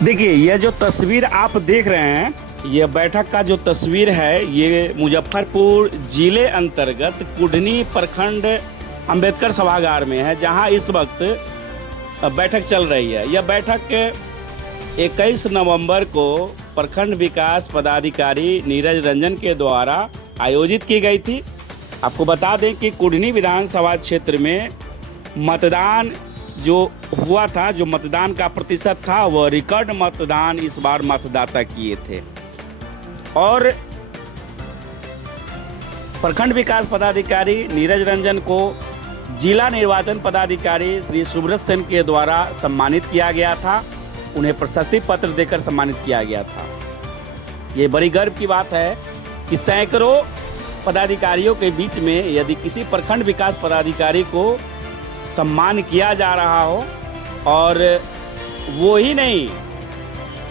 देखिए, यह जो तस्वीर आप देख रहे हैं, ये बैठक का जो तस्वीर है, ये मुजफ्फरपुर जिले अंतर्गत कुढ़नी प्रखंड अंबेडकर सभागार में है, जहां इस वक्त बैठक चल रही है। यह बैठक 21 नवंबर को प्रखंड विकास पदाधिकारी नीरज रंजन के द्वारा आयोजित की गई थी। आपको बता दें कि कुढ़नी विधानसभा क्षेत्र में मतदान जो हुआ था, जो मतदान का प्रतिशत था, वह रिकॉर्ड मतदान इस बार मतदाता किए थे। और प्रखंड विकास पदाधिकारी नीरज रंजन को जिला निर्वाचन पदाधिकारी श्री सुब्रत सेन के द्वारा सम्मानित किया गया था। उन्हें प्रशस्ति पत्र देकर सम्मानित किया गया था। ये बड़ी गर्व की बात है कि सैकड़ों पदाधिकारियों के बीच में यदि किसी प्रखंड विकास पदाधिकारी को सम्मान किया जा रहा हो, और वो ही नहीं,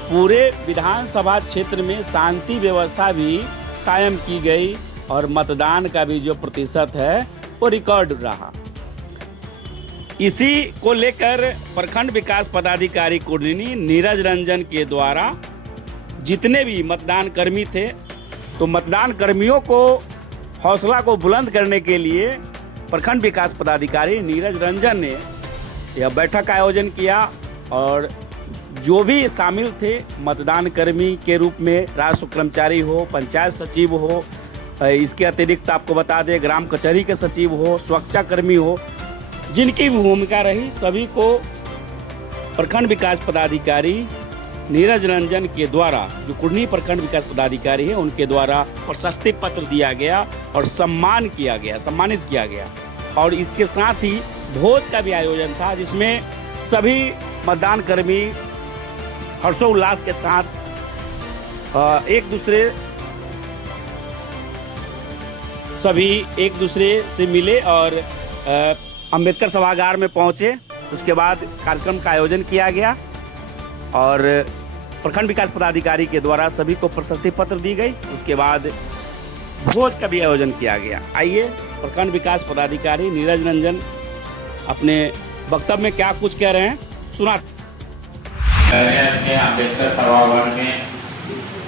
पूरे विधानसभा क्षेत्र में शांति व्यवस्था भी कायम की गई और मतदान का भी जो प्रतिशत है वो रिकॉर्ड रहा। इसी को लेकर प्रखंड विकास पदाधिकारी कुढ़नी नीरज रंजन के द्वारा जितने भी मतदान कर्मी थे, तो मतदान कर्मियों को हौसला को बुलंद करने के लिए प्रखंड विकास पदाधिकारी नीरज रंजन ने यह बैठक का आयोजन किया। और जो भी शामिल थे मतदान कर्मी के रूप में, राजस्व कर्मचारी हो, पंचायत सचिव हो, इसके अतिरिक्त आपको बता दें ग्राम कचहरी के सचिव हो, सुरक्षा कर्मी हो, जिनकी भी भूमिका रही, सभी को प्रखंड विकास पदाधिकारी नीरज रंजन के द्वारा, जो कुढ़नी प्रखंड विकास पदाधिकारी है, उनके द्वारा प्रशस्ति पत्र दिया गया और सम्मानित किया गया। और इसके साथ ही भोज का भी आयोजन था, जिसमें सभी मतदान कर्मी हर्षोल्लास के साथ एक दूसरे से मिले और अंबेडकर सभागार में पहुंचे। उसके बाद कार्यक्रम का आयोजन किया गया और प्रखंड विकास पदाधिकारी के द्वारा सभी को प्रशस्ति पत्र दी गई। उसके बाद भोज का भी आयोजन किया गया। आइए प्रखंड विकास पदाधिकारी नीरज रंजन अपने वक्तव्य में क्या कुछ कह रहे हैं, सुना। अंबेडकर सभागार में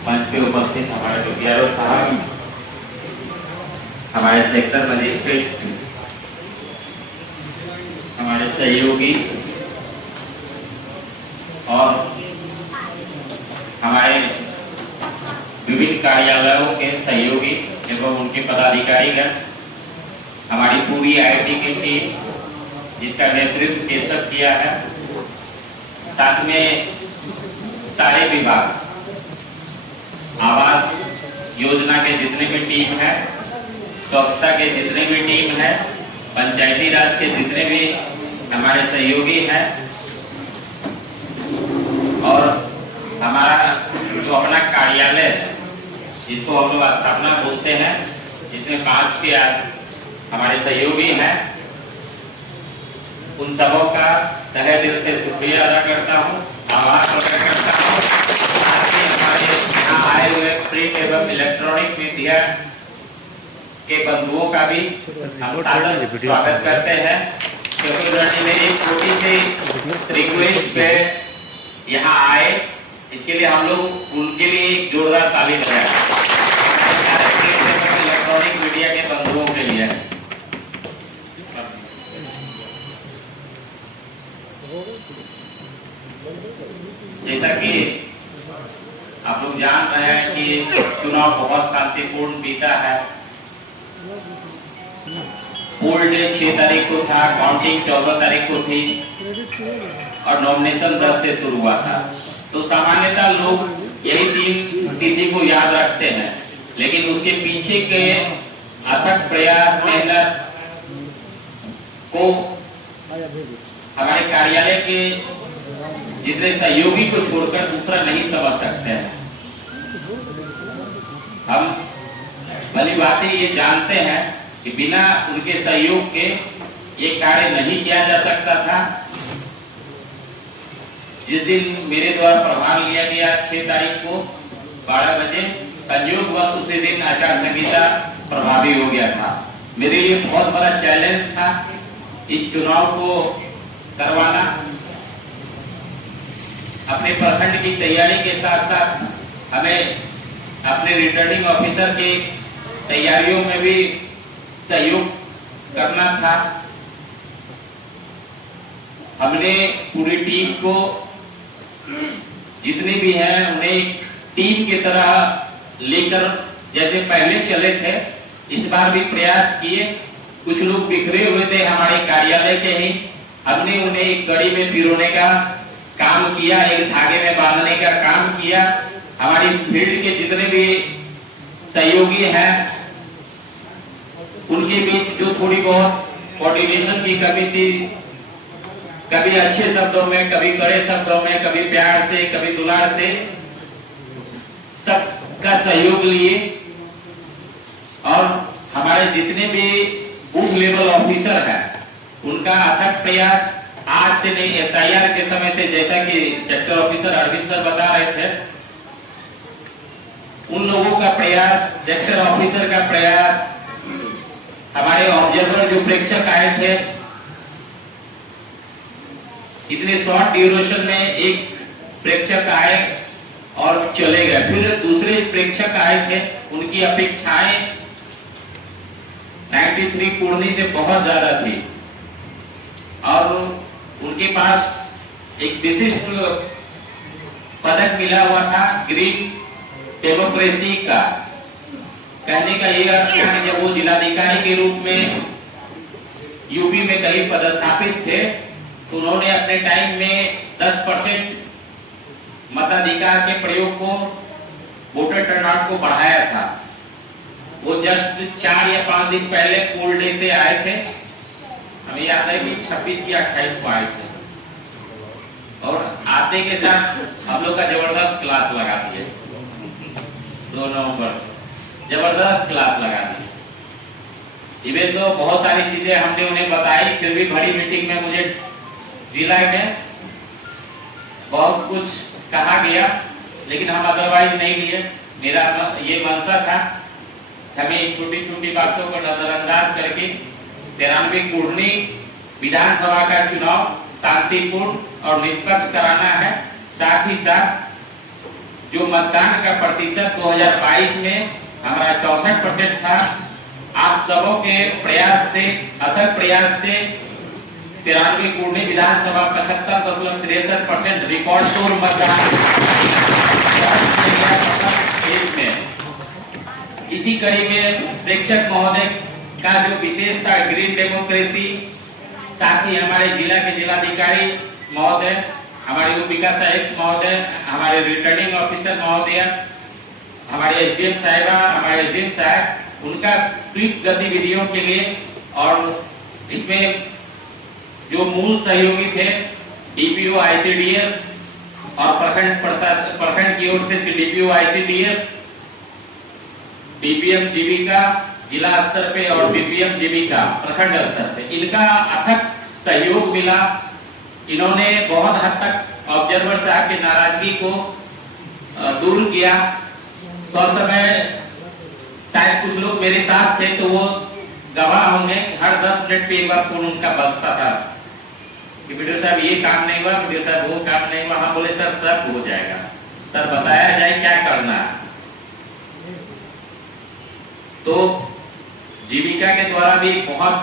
मंच पे उपस्थित हमारे विद्यालय साहब, हमारे सेक्टर मजिस्ट्रेट, हमारे सहयोगी और हमारे विभिन्न कार्यालयों के सहयोगी एवं उनके पदाधिकारीगण, हमारी पूरी आईटी की टीम जिसका नेतृत्व केशव किया है, साथ में सारे विभाग, आवास योजना के जितने भी टीम है, स्वच्छता के जितने भी टीम है, पंचायती राज के जितने भी हमारे सहयोगी हैं, और हमारा जो अपना कार्यालय जिसको हम लोग स्थापना बोलते हैं, जिसमें 5 के हमारे सहयोगी हैं, उन सबों का तहे दिल से शुक्रिया अदा करता हूँ, आभार प्रकट करता हूँ। आज के हमारे यहाँ आए हुए प्रिंट एवं इलेक्ट्रॉनिक मीडिया के बंधुओं का भी हम स्वागत करते हैं, क्योंकि मेरी एक छोटी सी रिक्वेस्ट पे यहाँ आए, इसके लिए हम लोग उनके लिए एक जोरदार ताली बजाएं, इलेक्ट्रॉनिक मीडिया के बंधुओं के लिए। जैसा कि आप लोग जान रहे हैं कि चुनाव बहुत शांतिपूर्ण बीता है। पोल डे 6 तारीख को था, काउंटिंग 14 तारीख को थी और नॉमिनेशन 10 से शुरू हुआ था। तो सामान्यतः लोग यही 3 तिथि को याद रखते हैं, लेकिन उसके पीछे के अथक प्रयास, मेहनत को हमारे कार्यालय के जितने सहयोगी को छोड़कर दूसरा नहीं समझ सकते हैं। हम भली बात ये जानते हैं कि बिना उनके सहयोग के ये कार्य नहीं किया जा सकता था। जिस दिन मेरे द्वारा प्रभार लिया गया 6 तारीख को 12 बजे, संयोगवश उसी दिन आचार संहिता प्रभावी हो गया था। मेरे लिए बहुत बड़ा चैलेंज था इस चुनाव को करवाना। अपने प्रखंड की तैयारी के साथ साथ हमें अपने रिटर्निंग ऑफिसर की तैयारियों में भी सहयोग करना था। हमने पूरी टीम को, जितने भी हैं, उन्हें एक टीम की तरह लेकर जैसे पहले चले थे, इस बार भी प्रयास किए। कुछ लोग बिखरे हुए थे हमारे कार्यालय के ही, हमने उन्हें एक कड़ी में पिरोने का काम किया, एक धागे में बांधने का काम किया। हमारी फील्ड के जितने भी सहयोगी हैं, उनके बीच जो थोड़ी बहुत कोऑर्डिनेशन की कमी थी, कभी अच्छे शब्दों में, कभी कड़े शब्दों में, कभी प्यार से, कभी दुलार से, सबका सहयोग लिए और हमारे जितने भी बूथ लेवल ऑफिसर हैं, उनका अथक प्रयास आज से नहीं, एसआईआर के समय से, जैसा कि सेक्टर ऑफिसर अरविंद सर बता रहे थे, उन लोगों का प्रयास, सेक्टर ऑफिसर का प्रयास, हमारे ऑब्जर्वर जो प्रेक्षक आए थे, इतने शॉर्ट ड्यूरेशन में एक प्रेक्षक आए और चले गए, फिर दूसरे प्रेक्षक आए थे, उनकी अपेक्षाएं 93 पूर्णी से बहुत ज्यादा थी और उनके पास एक विशिष्ट पदक मिला हुआ था ग्रीन डेमोक्रेसी का। कहने का ये अर्थ है कि जब वो जिलाधिकारी के रूप में यूपी में कहीं पदस्थापित थे, तो उन्होंने अपने टाइम में 10% मताधिकार के प्रयोग को, वोटर टर्नआउट को बढ़ाया था। वो जस्ट 4 या 5 दिन पहले पोल डे से आए थे, हमें याद है कि 26 या 28 को आए थे और आते के साथ हम लोग का जबरदस्त क्लास लगा दिए। 2 नवंबर जबरदस्त क्लास लगा दी। इवेंट तो बहुत सारी चीजें हमने उन्हें बताई, फिर भी बड़ी मीटिंग में मुझे जिला में बहुत कुछ कहा गया, लेकिन हम अदरवाइज नहीं लिए। मेरा ये मंशा था हमें छोटी छोटी बातों को नजरअंदाज करके 93 पूर्णी विधानसभा का चुनाव शांतिपूर्ण और निष्पक्ष कराना है। साथ ही साथ जो मतदान का प्रतिशत 2022 में हमारा 64% था, आप सबों के प्रयास से, अथक प्रयास से 93 पूर्णी विधानसभा 75.63% रिकॉर्ड तोड़ मतदान में। इसी कड़ी में प्रेक्षक महोदय का जो विशेष था ग्रीन डेमोक्रेसी, साथ ही हमारे जिला के जिलाधिकारी महोदय, हमारे विकास आयुक्त महोदय, हमारे रिटर्निंग ऑफिसर महोदय, हमारे एसडीएम साहिबा, हमारे एसडीएम साहब, उनका स्वीप गतिविधियों के लिए और इसमें जो मूल सहयोगी थे डीपीओ आईसीडीएस और प्रखंड की ओर से सीडीपीओ आईसीडीएस, डीपीएम जीविका जिला स्तर पे और बीपीएम जीविका प्रखंड स्तर पे, इनका अथक सहयोग मिला। इन्होंने बहुत हद तक ऑब्जर्वर साहब की नाराजगी को दूर किया। समय शायद कुछ लोग मेरे साथ थे तो वो गवाह होंगे, हर 10 मिनट पे एक बार फोन उनका बजता था कि वीडियो साहब ये काम नहीं हुआ, वीडियो साहब वो काम नहीं हुआ। हम बोले सर सब हो जाएगा, सर बताया जाए क्या करना है। तो जीविका के द्वारा भी बहुत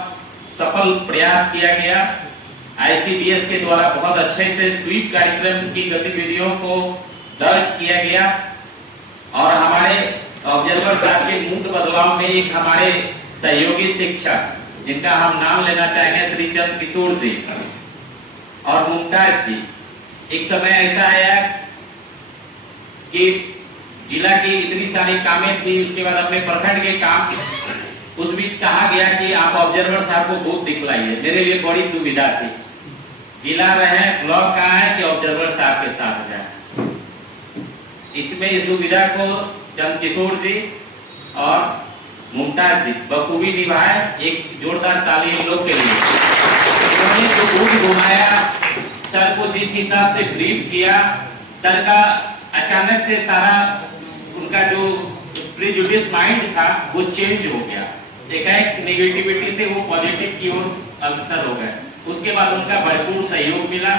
सफल प्रयास किया गया। आईसीडीएस के द्वारा बहुत अच्छे से स्वीप कार्यक्रम की गतिविधियों को दर्ज किया गया और हमारे ऑब्जर्वर साहब के मूड बदलाव में एक हमारे सहयोगी शिक्षक, जिनका हम नाम लेना चाहेंगे, श्री चंद किशोर जी और मुमताज जी। एक समय ऐसा आया कि जिला की इतनी सारी कामें थी, उसके बाद अपने प्रखंड के काम, उस बीच कहा गया कि आप ऑब्जर्वर साहब को बूथ दिखलाइए। मेरे लिए बड़ी दुविधा थी, जिला रहे, ब्लॉक कहाँ है कि ऑब्जर्वर साहब के साथ जाए। इसमें इस दुविधा को चंद किशोर जी और मुमताज जी बखूबी निभाए। एक जोरदार ताली इन लोग के लिए। उन्होंने जो बूथ घुमाया, सर को जिस हिसाब से ब्रीफ किया, सर का अचानक से सारा उनका जो प्रीजुडिस माइंड था वो चेंज हो गया। एक नेगेटिविटी से वो पॉजिटिव की ओर अग्रसर हो गए। उसके बाद उनका भरपूर सहयोग मिला।